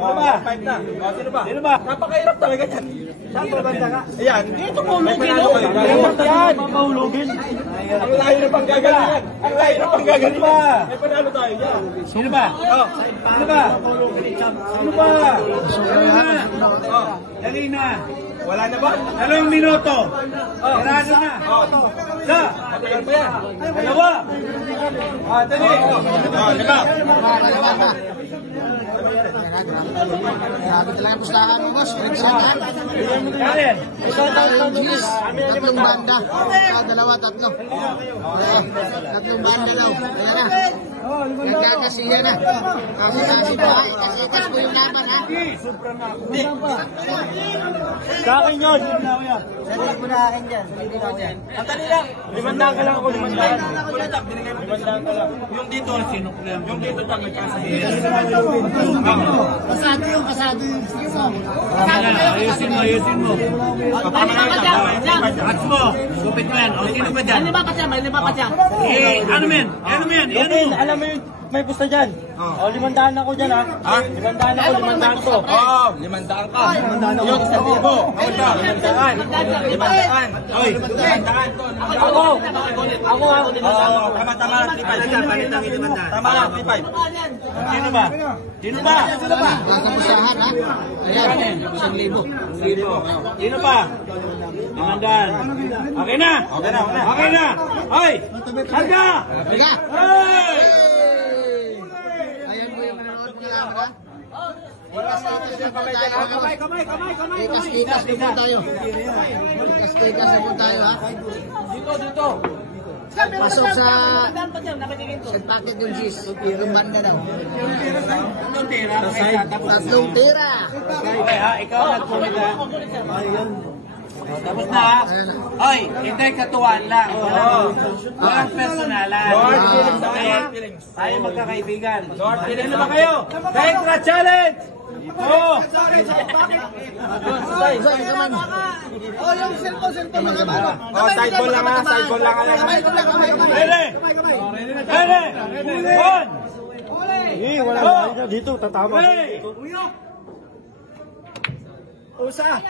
Sino ba? 5 na. Sino ba? Sino ba? Napakahirap talaga yan. Saan ba banda ka? Ayan. Dito po, Lugin. Yan. Mamahulugin. Ang layo na pang gagalingan. Ang layo na pang gagalingan. May panalo tayo yan. Sino ba? Sino ba? Sino ba? Dali na. Wala na ba? 2 minuto. Sarado na. Isa. Matagal pa yan. Dalawa. Dali. Lima. Grabe talaga ang pustahan mo, boss. Pinagsagaan. Karen. Tatlong banda. Dalawa, tatlo. Tatlong banda daw. Ayan na. Nagkakasiya na. Kasi kasi po yung laban, ha? Sa akin yun. Sabi ko na akin dyan. Ang tali lang. 500 ka lang ako. 500. Binigay mo 500 ka lang. Yung dito, sinuklim. Yung dito lang nagkasahin. Kasado yung Ayusin mo. Hats mo. Gupit mo yan. O, sino ba dyan? Lima pa siya. Eh, ano men? Alam mo yun, may pusta dyan. O, 500 ako dyan, ha? 500 ako, 500 ko. Oo, 500 ka. Yung 1,000. Ako siya, 500. 500. Oy, 500 to. Ako. Tama, 35. Tama, 35. Sino ba? Kakapustahan, ha? Ayan, 1,000. Sino ba? 500. Okay na. Hoy! Harga! Higa! Hoy! Ayan po yung nanonood mga laban, ha? Tikas na po tayo. Tikas na po tayo, ha? Dito. Pasok sa packet yung G's. Yung banda daw. Tatlong tira. Okay ha, ikaw nag-comment ha. Tapos na ha. Oy, hintay katuwaan lang. Walang personalan. Tayo magkakaibigan. Ano ba kayo? Extra challenge! Oh! Yung cellphone mga bago. Sideball lang ha, Ready! One! Wala na dito, tatama. Usa!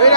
Uy,